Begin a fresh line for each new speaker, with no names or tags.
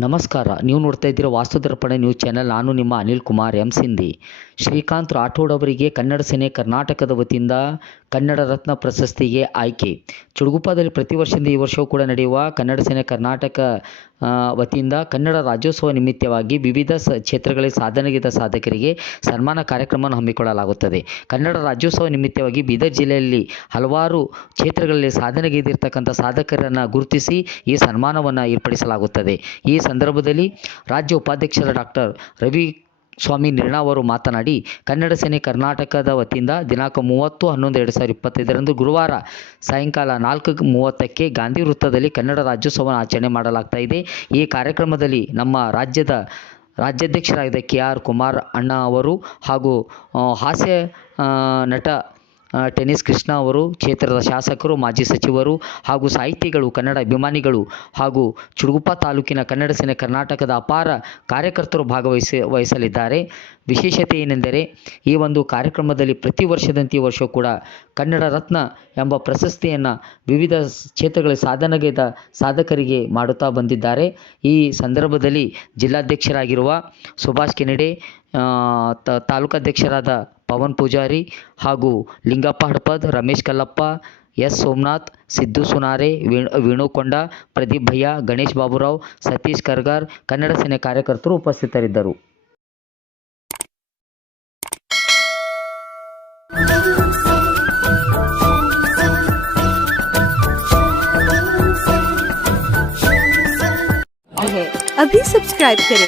ನಮಸ್ಕಾರ. ನೀವು ನೋಡ್ತಾ ಇದ್ದೀರಾ ವಾಸ್ತುದರ್ಪಣ ನ್ಯೂಸ್ ಚಾನೆಲ್. ನಾನು ನಿಮ್ಮ ಅನಿಲ್ ಕುಮಾರ್, ಎಂ ಸಿಂಧಿ. ಶ್ರೀಕಾಂತ್ ರಾಠೋಡ್ ಅವರಿಗೆ ಕನ್ನಡ ಸೇನೆ ಕರ್ನಾಟಕದ ವತಿಯಿಂದ ಕನ್ನಡ ರತ್ನ ಪ್ರಶಸ್ತಿಗೆ ಆಯ್ಕೆ. ಚುಡುಗುಪ್ಪದಲ್ಲಿ ಪ್ರತಿ ವರ್ಷದಿಂದ ಈ ವರ್ಷವೂ ಕೂಡ ನಡೆಯುವ ಕನ್ನಡ ಸೇನೆ ಕರ್ನಾಟಕ ವತಿಯಿಂದ ಕನ್ನಡ ರಾಜ್ಯೋತ್ಸವ ನಿಮಿತ್ತವಾಗಿ ವಿವಿಧ ಸ, ಕ್ಷೇತ್ರಗಳಲ್ಲಿ ಸಾಧನೆಗಿದ್ದ ಸಾಧಕರಿಗೆ ಸನ್ಮಾನ ಕಾರ್ಯಕ್ರಮವನ್ನು ಹಮ್ಮಿಕೊಳ್ಳಲಾಗುತ್ತದೆ. ಕನ್ನಡ ರಾಜ್ಯೋತ್ಸವ ನಿಮಿತ್ತವಾಗಿ ಬೀದರ್ ಜಿಲ್ಲೆಯಲ್ಲಿ ಹಲವಾರು ಕ್ಷೇತ್ರಗಳಲ್ಲಿ ಸಾಧನೆಗೈದಿರ್ತಕ್ಕಂಥ ಸಾಧಕರನ್ನು ಗುರುತಿಸಿ ಈ ಸನ್ಮಾನವನ್ನು ಏರ್ಪಡಿಸಲಾಗುತ್ತದೆ. ಈ ಸಂದರ್ಭದಲ್ಲಿ ರಾಜ್ಯ ಉಪಾಧ್ಯಕ್ಷರ ಡಾಕ್ಟರ್ ರವಿ ಸ್ವಾಮಿ ನಿರ್ಣಾ ಅವರು ಮಾತನಾಡಿ, ಕನ್ನಡ ಸೇನೆ ಕರ್ನಾಟಕದ ವತಿಯಿಂದ ದಿನಾಂಕ ಮೂವತ್ತು ಹನ್ನೊಂದು ಎರಡು ಸಾವಿರದ ಇಪ್ಪತ್ತೈದರಂದು ಗುರುವಾರ ಸಾಯಂಕಾಲ ನಾಲ್ಕು ಮೂವತ್ತಕ್ಕೆ ಗಾಂಧಿ ವೃತ್ತದಲ್ಲಿ ಕನ್ನಡ ರಾಜ್ಯೋತ್ಸವ ಆಚರಣೆ ಮಾಡಲಾಗ್ತಾ ಇದೆ. ಈ ಕಾರ್ಯಕ್ರಮದಲ್ಲಿ ನಮ್ಮ ರಾಜ್ಯದ ರಾಜ್ಯಾಧ್ಯಕ್ಷರಾಗಿದ್ದ ಕೆ ಆರ್ ಕುಮಾರ್ ಅಣ್ಣ ಅವರು ಹಾಗೂ ಹಾಸ್ಯ ನಟ ಟೆನ್ನಿಸ್ ಕೃಷ್ಣ ಅವರು, ಕ್ಷೇತ್ರದ ಶಾಸಕರು, ಮಾಜಿ ಸಚಿವರು ಹಾಗೂ ಸಾಹಿತಿಗಳು, ಕನ್ನಡ ಅಭಿಮಾನಿಗಳು ಹಾಗೂ ಚುಡುಗುಪ್ಪ ತಾಲೂಕಿನ ಕನ್ನಡ ಸೇನೆ ಕರ್ನಾಟಕದ ಅಪಾರ ಕಾರ್ಯಕರ್ತರು ಭಾಗವಹಿಸಿ, ವಹಿಸಲಿದ್ದಾರೆ. ವಿಶೇಷತೆ ಏನೆಂದರೆ, ಈ ಒಂದು ಕಾರ್ಯಕ್ರಮದಲ್ಲಿ ಪ್ರತಿ ವರ್ಷದಂತೆ ಈ ವರ್ಷವೂ ಕೂಡ ಕನ್ನಡ ರತ್ನ ಎಂಬ ಪ್ರಶಸ್ತಿಯನ್ನು ವಿವಿಧ ಕ್ಷೇತ್ರಗಳ ಸಾಧನೆಗೈದ ಸಾಧಕರಿಗೆ ಮಾಡುತ್ತಾ ಬಂದಿದ್ದಾರೆ. ಈ ಸಂದರ್ಭದಲ್ಲಿ ಜಿಲ್ಲಾಧ್ಯಕ್ಷರಾಗಿರುವ ಸುಭಾಷ್ ಕೆನಡೆ ತಾಲೂಕಾಧ್ಯಕ್ಷರಾದ ಪವನ್ ಪೂಜಾರಿ ಹಾಗೂ ಲಿಂಗಪ್ಪ ಹಡಪದ್ ರಮೇಶ್ ಕಲ್ಲಪ್ಪ ಎಸ್ ಸೋಮನಾಥ್ ಸಿದ್ದು ಸುನಾರೆ ವೇಣು ವೇಣುಕೊಂಡ ಪ್ರದೀಪ್ ಭಯ್ಯ ಗಣೇಶ್ ಬಾಬುರಾವ್ ಸತೀಶ್ ಕರ್ಗಾರ್ ಕನ್ನಡ ಸೇನೆ ಕಾರ್ಯಕರ್ತರು ಉಪಸ್ಥಿತರಿದ್ದರು
अभी सब्सक्राइब करें